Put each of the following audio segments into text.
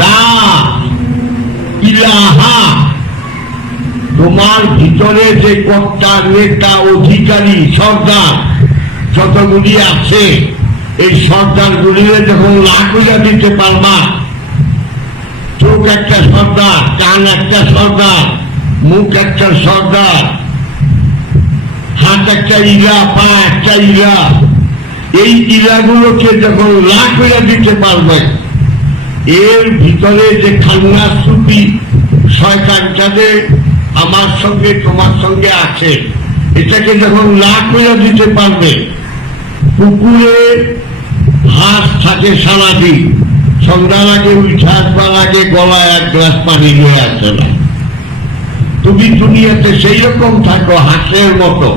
লা ইলাহা, তোমার ভিতরে যে কর্তা, নেতা, অধিকারী, সর্দার যতগুলি আছে, এই সর্দার গুলিয়ে যখন না কইয়া দিতে পারবা, চোখ একটা সর্দার, কান একটা সর্দার, মুখ একটা সর্দার, হাত একটা ইলা, পা একটা ইলা, এই ইলাগুলোকে যখন না কইয়া দিতে পারবে, এর ভিতরে যে খান্না সুপি শয়তানটা যে আমার সঙ্গে তোমার সঙ্গে আছে, এটাকে যখন না কইয়া দিতে পারবে, পুকুরে হাঁস থাকে সারাদিন, সন্ধ্যার আগে উঠে আসবার আগে গলায় এক গ্লাস পানি নিয়ে আসে না। তুমি দুনিয়াতে সেই রকম থাকো হাঁসের মতো,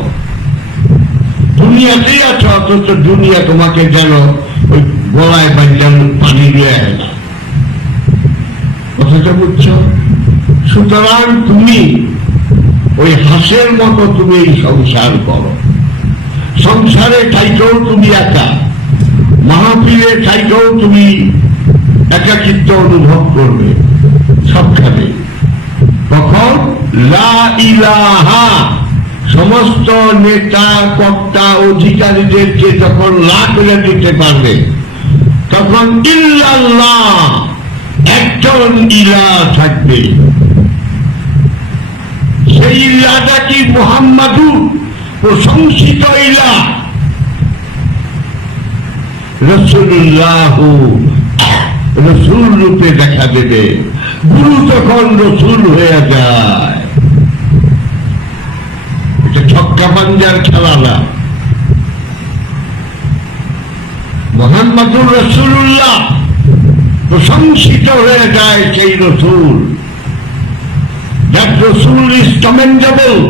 দুনিয়াতেই আছো, অথচ দুনিয়া তোমাকে যেন ওই গলায় বাঞ্জান পানি নিয়ে আসে না। কথাটা বুঝছো? সুতরাং তুমি ওই হাঁসের মতো তুমি এই সংসার করো। সংসারে চাইতেও তুমি একা, মাহফিলে চাইতেও তুমি একাকিত্ব অনুভব করবে সবখানে। তখন লা ইলাহা, সমস্ত নেতা, কর্তা, অধিকারীদেরকে যখন লা করে দিতে পারবে, তখন ইল্লাল্লাহ, একজন ইলাহ থাকবে। সেই ইলাহটা কি? মুহাম্মাদুর, প্রশংসিত ইলাহ রাসূলুল্লাহ, রসুল রূপে দেখা দেবে। গুরু তখন রসুল হয়ে যায়। এটা ছক্কা পাঞ্জার খেলা না। মুহাম্মাদুর রাসূলুল্লাহ প্রশংসিত হয়ে যায় সেই রসুল। That Rasul is commendable.